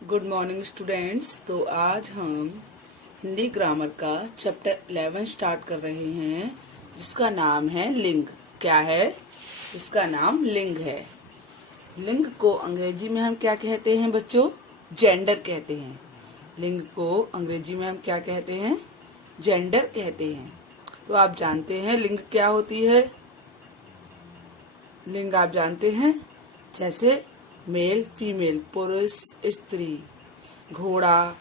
Good morning students. तो आज हम हिंदी ग्रामर का चैप्टर 11 स्टार्ट कर रहे हैं, जिसका नाम है लिंग। क्या है? इसका नाम लिंग है। लिंग को अंग्रेजी में हम क्या कहते हैं बच्चों? जेंडर कहते हैं। लिंग को अंग्रेजी में हम क्या कहते हैं? जेंडर कहते हैं। तो आप जानते हैं लिंग क्या होती है? लिंग आप जानते हैं, जैसे मेल फीमेल, पुरुष स्त्री, घोड़ा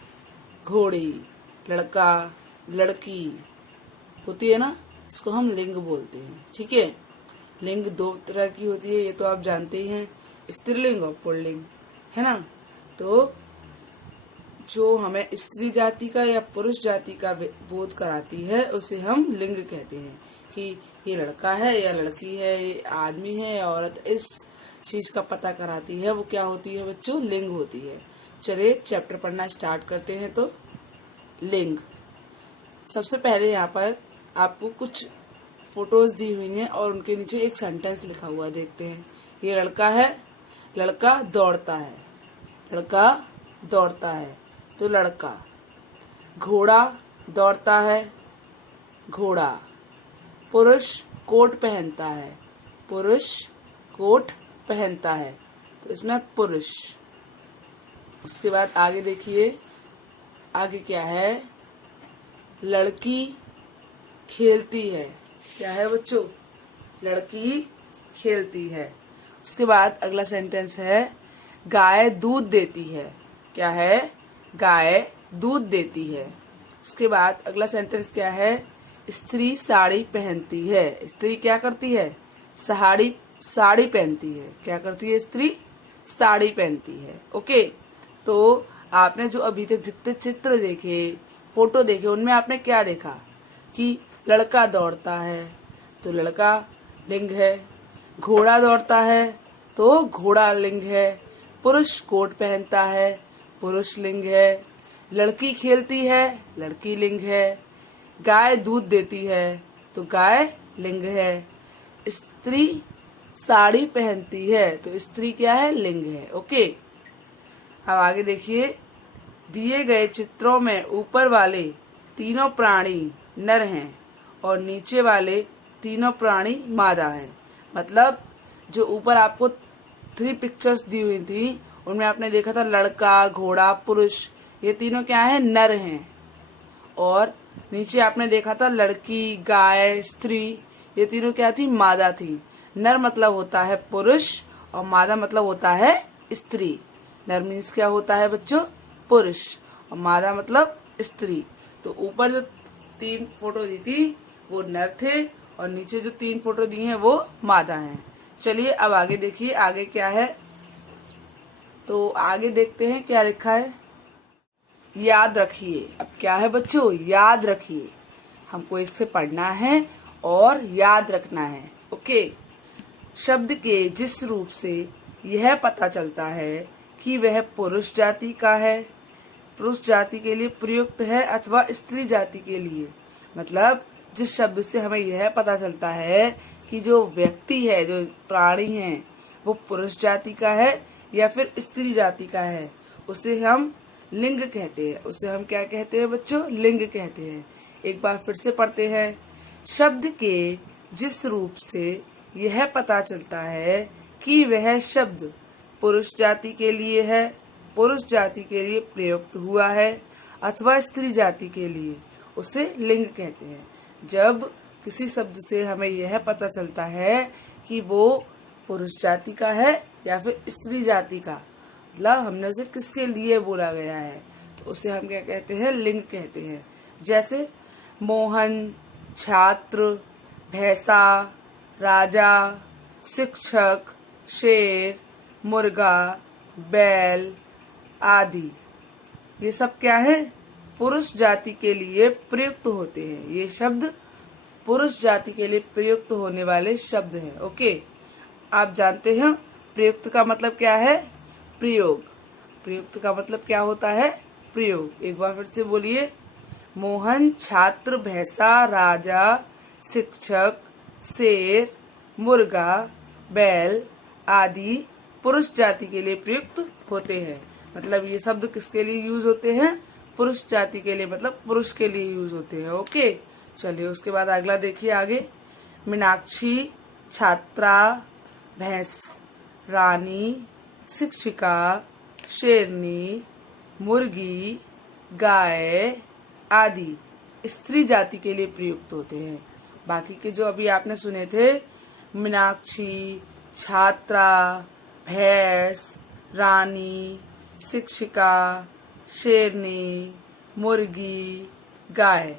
घोड़ी, लड़का लड़की होती है ना, इसको हम लिंग बोलते हैं। ठीक है। लिंग दो तरह की होती है, ये तो आप जानते ही हैं, स्त्रीलिंग और पुल्लिंग, है ना। तो जो हमें स्त्री जाति का या पुरुष जाति का बोध कराती है, उसे हम लिंग कहते हैं कि ये लड़का है या लड़की है, ये आदमी है या औरत, इस चीज का पता कराती है, वो क्या होती है बच्चों? लिंग होती है। चलिए चैप्टर पढ़ना स्टार्ट करते हैं। तो लिंग, सबसे पहले यहाँ पर आपको कुछ फोटोज दी हुई हैं और उनके नीचे एक सेंटेंस लिखा हुआ देखते हैं। ये लड़का है, लड़का दौड़ता है, लड़का दौड़ता है, तो लड़का। घोड़ा दौड़ता है, घोड़ा। पुरुष कोट पहनता है, पुरुष कोट पहनता है, तो इसमें पुरुष। उसके बाद आगे देखिए, आगे क्या है? लड़की खेलती है। क्या है बच्चों? लड़की खेलती है। उसके बाद अगला सेंटेंस है, गाय दूध देती है। क्या है? गाय दूध देती है। उसके बाद अगला सेंटेंस क्या है? स्त्री साड़ी पहनती है। स्त्री क्या करती है? साड़ी पहनती है। क्या करती है स्त्री? साड़ी पहनती है। ओके। तो आपने जो अभी तक जितने चित्र देखे, फोटो देखे, उनमें आपने क्या देखा कि लड़का दौड़ता है, तो लड़का लिंग है। घोड़ा दौड़ता है, तो घोड़ा लिंग है। पुरुष कोट पहनता है, पुरुष लिंग है। लड़की खेलती है, लड़की लिंग है। गाय दूध देती है, तो गाय लिंग है। स्त्री साड़ी पहनती है, तो स्त्री क्या है? लिंग है। ओके। अब आगे देखिए, दिए गए चित्रों में ऊपर वाले तीनों प्राणी नर हैं और नीचे वाले तीनों प्राणी मादा हैं। मतलब जो ऊपर आपको 3 पिक्चर्स दी हुई थी, उनमें आपने देखा था लड़का, घोड़ा, पुरुष, ये तीनों क्या है? नर हैं। और नीचे आपने देखा था लड़की, गाय, स्त्री, ये तीनों क्या थी? मादा थी। नर मतलब होता है पुरुष और मादा मतलब होता है स्त्री। नर मीन्स क्या होता है बच्चों? पुरुष, और मादा मतलब स्त्री। तो ऊपर जो 3 फोटो दी थी वो नर थे और नीचे जो 3 फोटो दी हैं वो मादा हैं। चलिए अब आगे देखिए, आगे क्या है। तो आगे देखते हैं क्या लिखा है। याद रखिए। अब क्या है बच्चों? याद रखिए। हमको इससे पढ़ना है और याद रखना है। ओके। शब्द के जिस रूप से यह पता चलता है कि वह पुरुष जाति का है, पुरुष जाति के लिए प्रयुक्त है अथवा स्त्री जाति के लिए, मतलब जिस शब्द से हमें यह पता चलता है कि जो व्यक्ति है, जो प्राणी है, वो पुरुष जाति का है या फिर स्त्री जाति का है, उसे हम लिंग कहते हैं। उसे हम क्या कहते हैं बच्चों? लिंग कहते हैं। एक बार फिर से पढ़ते हैं। शब्द के जिस रूप से यह पता चलता है कि वह शब्द पुरुष जाति के लिए है, पुरुष जाति के लिए प्रयुक्त हुआ है अथवा स्त्री जाति के लिए, उसे लिंग कहते हैं। जब किसी शब्द से हमें यह पता चलता है कि वो पुरुष जाति का है या फिर स्त्री जाति का, मतलब हमने उसे किसके लिए बोला गया है, तो उसे हम क्या कहते हैं? लिंग कहते हैं। जैसे मोहन, छात्र, भैंसा, राजा, शिक्षक, शेर, मुर्गा, बैल आदि, ये सब क्या है? पुरुष जाति के लिए प्रयुक्त होते हैं। ये शब्द पुरुष जाति के लिए प्रयुक्त होने वाले शब्द हैं। ओके। आप जानते हैं प्रयुक्त का मतलब क्या है? प्रयोग। प्रयुक्त का मतलब क्या होता है? प्रयोग। एक बार फिर से बोलिए। मोहन, छात्र, भैंसा, राजा, शिक्षक, शेर, मुर्गा, बैल आदि पुरुष जाति के लिए प्रयुक्त होते हैं। मतलब ये शब्द किसके लिए यूज होते हैं? पुरुष जाति के लिए, मतलब पुरुष के लिए यूज होते हैं। ओके, चलिए उसके बाद अगला देखिए आगे। मीनाक्षी, छात्रा, भैंस, रानी, शिक्षिका, शेरनी, मुर्गी, गाय आदि स्त्री जाति के लिए प्रयुक्त होते हैं। बाकी के जो अभी आपने सुने थे, मीनाक्षी, छात्रा, भैंस, रानी, शिक्षिका, शेरनी, मुर्गी, गाय,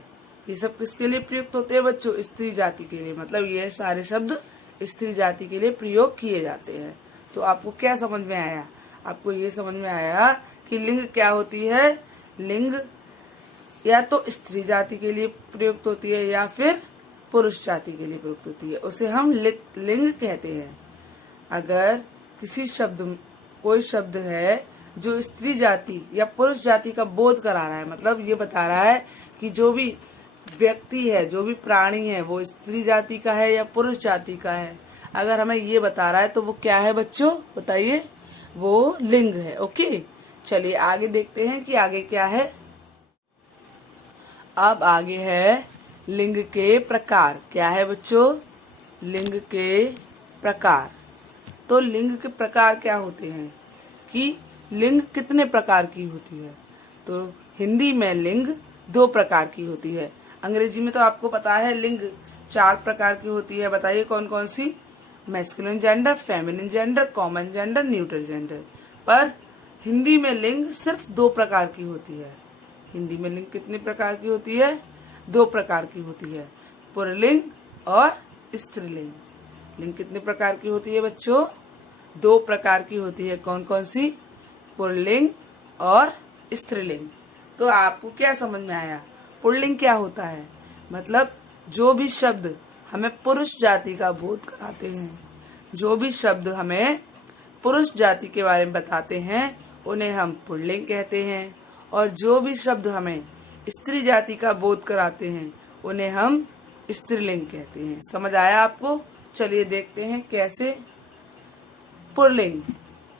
ये सब किसके लिए प्रयुक्त होते हैं बच्चों? स्त्री जाति के लिए। मतलब ये सारे शब्द स्त्री जाति के लिए प्रयोग किए जाते हैं। तो आपको क्या समझ में आया? आपको ये समझ में आया कि लिंग क्या होती है? लिंग या तो स्त्री जाति के लिए प्रयुक्त होती है या फिर पुरुष जाति के लिए प्रयुक्त होती है, उसे हम लिंग कहते हैं। अगर कोई शब्द है जो स्त्री जाति या पुरुष जाति का बोध करा रहा है, मतलब ये बता रहा है कि जो भी व्यक्ति है, जो भी प्राणी है, वो स्त्री जाति का है या पुरुष जाति का है, अगर हमें ये बता रहा है तो वो क्या है बच्चों? बताइए। वो लिंग है। ओके, चलिए आगे देखते हैं कि आगे क्या है। अब आगे है लिंग के प्रकार। क्या है बच्चों? लिंग के प्रकार। तो लिंग के प्रकार क्या होते हैं कि लिंग कितने प्रकार की होती है? तो हिंदी में लिंग 2 प्रकार की होती है। अंग्रेजी में तो आपको पता है लिंग 4 प्रकार की होती है। बताइए कौन कौन सी? Masculine gender, feminine gender, common gender, neutral gender. पर हिंदी में लिंग सिर्फ 2 प्रकार की होती है। हिंदी में लिंग कितने प्रकार की होती है? 2 प्रकार की होती है, पुल्लिंग और स्त्रीलिंग। लिंग कितने प्रकार की होती है बच्चों? 2 प्रकार की होती है। कौन कौन सी? पुल्लिंग और स्त्रीलिंग। तो आपको क्या समझ में आया? पुल्लिंग क्या होता है? मतलब जो भी शब्द हमें पुरुष जाति का बोध कराते हैं, जो भी शब्द हमें पुरुष जाति के बारे में बताते हैं, उन्हें हम पुल्लिंग कहते हैं। और जो भी शब्द हमें स्त्री जाति का बोध कराते हैं, उन्हें हम स्त्रीलिंग कहते हैं। समझ आया आपको? चलिए देखते हैं कैसे। पुल्लिंग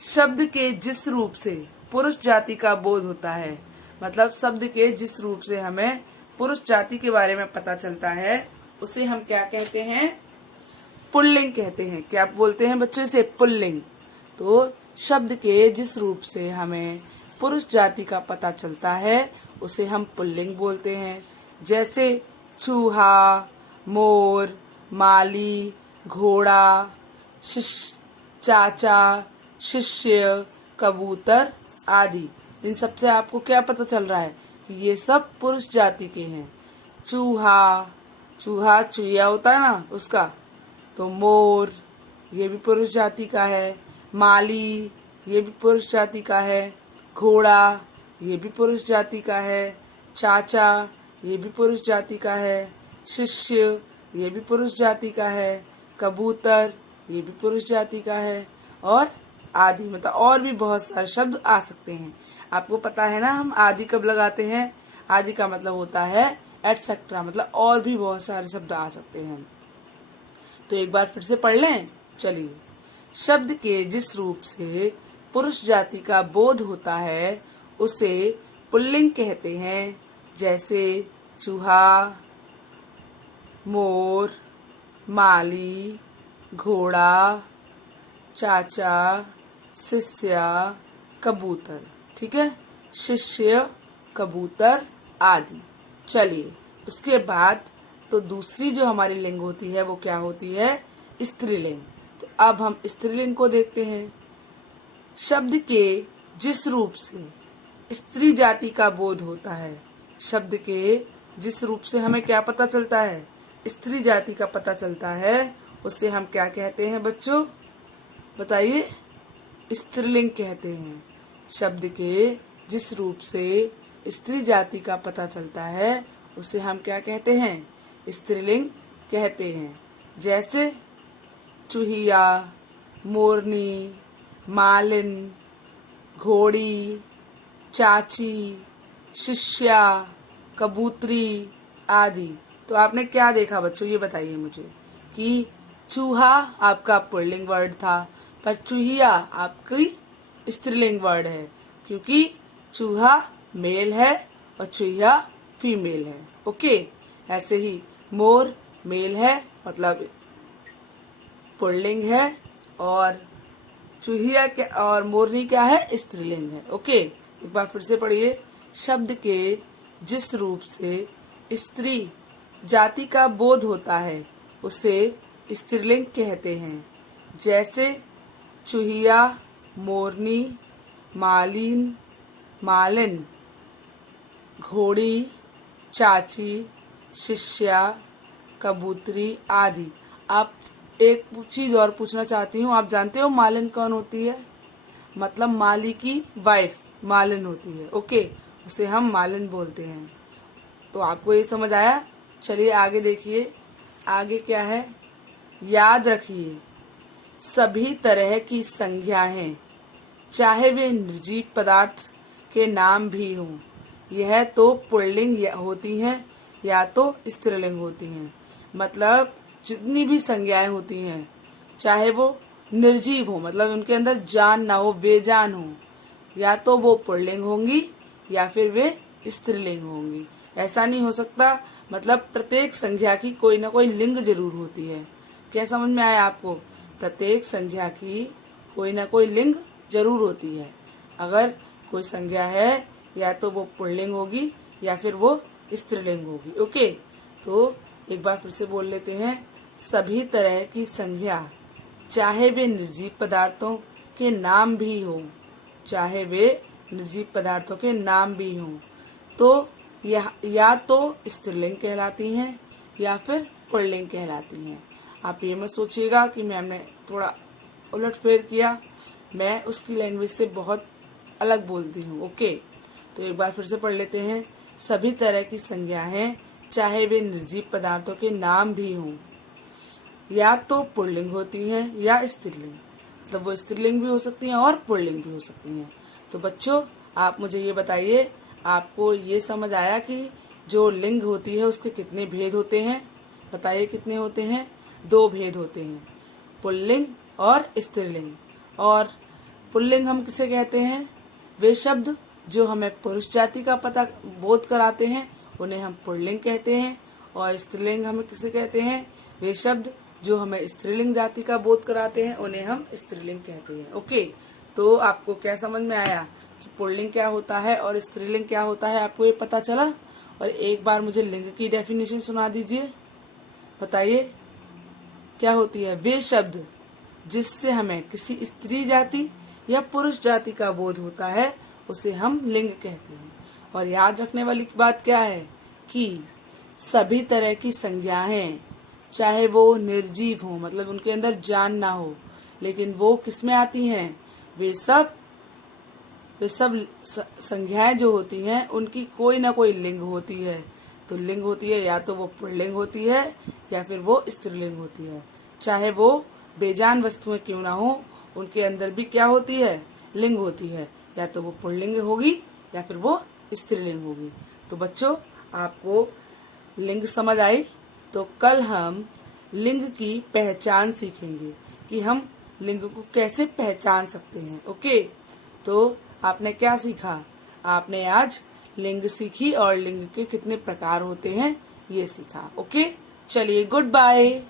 शब्द के जिस रूप से पुरुष जाति का बोध होता है, मतलब शब्द के जिस रूप से हमें पुरुष जाति के बारे में पता चलता है, उसे हम क्या कहते हैं? पुल्लिंग कहते हैं। क्या बोलते हैं बच्चों? इसे पुल्लिंग। तो शब्द के जिस रूप से हमें पुरुष जाति का पता चलता है, उसे हम पुल्लिंग बोलते हैं। जैसे चूहा, मोर, माली, घोड़ा, चाचा, शिष्य, कबूतर आदि। इन सबसे आपको क्या पता चल रहा है कि ये सब पुरुष जाति के हैं। चूहा चुहिया होता है ना उसका, तो मोर ये भी पुरुष जाति का है, माली ये भी पुरुष जाति का है, घोड़ा ये भी पुरुष जाति का है, चाचा ये भी पुरुष जाति का है, शिष्य ये भी पुरुष जाति का है, कबूतर ये भी पुरुष जाति का है, और आदि। मतलब और भी बहुत सारे शब्द आ सकते हैं। आपको पता है ना हम आदि कब लगाते हैं? आदि का मतलब होता है एटसेट्रा, मतलब और भी बहुत सारे शब्द आ सकते हैं। तो एक बार फिर से पढ़ लें। चलिए, शब्द के जिस रूप से पुरुष जाति का बोध होता है, उसे पुल्लिंग कहते हैं। जैसे चूहा, मोर, माली, घोड़ा, चाचा, शिष्य, कबूतर। ठीक है, शिष्य, कबूतर आदि। चलिए उसके बाद तो दूसरी जो हमारी लिंग होती है वो क्या होती है? स्त्रीलिंग। तो अब हम स्त्रीलिंग को देखते हैं। शब्द के जिस रूप से स्त्री जाति का बोध होता है, शब्द के जिस रूप से हमें क्या पता चलता है? स्त्री जाति का पता चलता है, उसे हम क्या कहते हैं बच्चों? बताइए। स्त्रीलिंग कहते हैं। शब्द के जिस रूप से स्त्री जाति का पता चलता है, उसे हम क्या कहते हैं? स्त्रीलिंग कहते हैं। जैसे चूहिया, मोरनी, मालिन, घोड़ी, चाची, शिष्या, कबूतरी आदि। तो आपने क्या देखा बच्चों? ये बताइए मुझे कि चूहा आपका पुल्लिंग वर्ड था, पर चूहिया आपकी स्त्रीलिंग वर्ड है। क्योंकि चूहा मेल है और चूहिया फीमेल है। ओके, ऐसे ही मोर मेल है मतलब पुल्लिंग है, और चूहिया और मोरनी क्या है, स्त्रीलिंग है। ओके, एक बार फिर से पढ़िए। शब्द के जिस रूप से स्त्री जाति का बोध होता है उसे स्त्रीलिंग कहते हैं, जैसे चूहिया, मोरनी, मालिन, मालिन, घोड़ी, चाची, शिष्या, कबूतरी आदि। आप एक चीज और पूछना चाहती हूँ, आप जानते हो मालिन कौन होती है? मतलब माली की वाइफ मालिन होती है। ओके, उसे हम मालिन बोलते हैं। तो आपको ये समझ आया? चलिए आगे देखिए, आगे क्या है। याद रखिए, सभी तरह की संज्ञाएं चाहे वे निर्जीव पदार्थ के नाम भी हों, यह तो पुल्लिंग होती हैं या तो स्त्रीलिंग होती हैं। मतलब जितनी भी संज्ञाएं होती हैं, चाहे वो निर्जीव हो मतलब उनके अंदर जान ना हो, बेजान हो, या तो वो पुल्लिंग होंगी या फिर वे स्त्रीलिंग होंगी। ऐसा नहीं हो सकता, मतलब प्रत्येक संज्ञा की कोई ना कोई लिंग जरूर होती है। क्या समझ में आया आपको? प्रत्येक संज्ञा की कोई ना कोई लिंग जरूर होती है। अगर कोई संज्ञा है या तो वो पुल्लिंग होगी या फिर वो स्त्रीलिंग होगी। ओके, तो एक बार फिर से बोल लेते हैं। सभी तरह की संज्ञा चाहे वे निर्जीव पदार्थों के नाम भी हो, चाहे वे निर्जीव पदार्थों के नाम भी हों, तो या तो स्त्रीलिंग कहलाती हैं या फिर पुल्लिंग कहलाती हैं। आप ये मत सोचिएगा कि मैम ने थोड़ा उलटफेर किया, मैं उसकी लैंग्वेज से बहुत अलग बोलती हूँ। ओके, तो एक बार फिर से पढ़ लेते हैं। सभी तरह की संज्ञाएं चाहे वे निर्जीव पदार्थों के नाम भी हों, या तो पुल्लिंग होती हैं या स्त्रीलिंग। मतलब वो स्त्रीलिंग भी हो सकती हैं और पुल्लिंग भी हो सकती हैं। तो बच्चों, आप मुझे ये बताइए, आपको ये समझ आया कि जो लिंग होती है उसके कितने भेद होते हैं? बताइए कितने होते हैं? 2 भेद होते हैं, पुल्लिंग और स्त्रीलिंग। और पुल्लिंग हम किसे कहते हैं? वे शब्द जो हमें पुरुष जाति का पता बोध कराते हैं उन्हें हम पुल्लिंग कहते हैं। और स्त्रीलिंग हमें किसे कहते हैं? वे शब्द जो हमें स्त्रीलिंग जाति का बोध कराते हैं उन्हें हम स्त्रीलिंग कहते हैं। ओके, तो आपको क्या समझ में आया कि पुल्लिंग क्या होता है और स्त्रीलिंग क्या होता है? आपको ये पता चला? और एक बार मुझे लिंग की डेफिनेशन सुना दीजिए। बताइए क्या होती है? वे शब्द जिससे हमें किसी स्त्री जाति या पुरुष जाति का बोध होता है उसे हम लिंग कहते हैं। और याद रखने वाली बात क्या है कि सभी तरह की संज्ञाएं चाहे वो निर्जीव हो मतलब उनके अंदर जान ना हो, लेकिन वो किसमें आती हैं? वे सब संज्ञाएं जो होती हैं उनकी कोई ना कोई लिंग होती है। तो लिंग होती है या तो वो पुल्लिंग होती है या फिर वो स्त्रीलिंग होती है। चाहे वो बेजान वस्तुएं क्यों ना हो, उनके अंदर भी क्या होती है? लिंग होती है। या तो वो पुल्लिंग होगी या फिर वो स्त्रीलिंग होगी। तो बच्चों, आपको लिंग समझ आई? तो कल हम लिंग की पहचान सीखेंगे कि हम लिंग को कैसे पहचान सकते हैं। ओके, तो आपने क्या सीखा? आपने आज लिंग सीखी और लिंग के कितने प्रकार होते हैं ये सीखा। ओके, चलिए गुड बाय।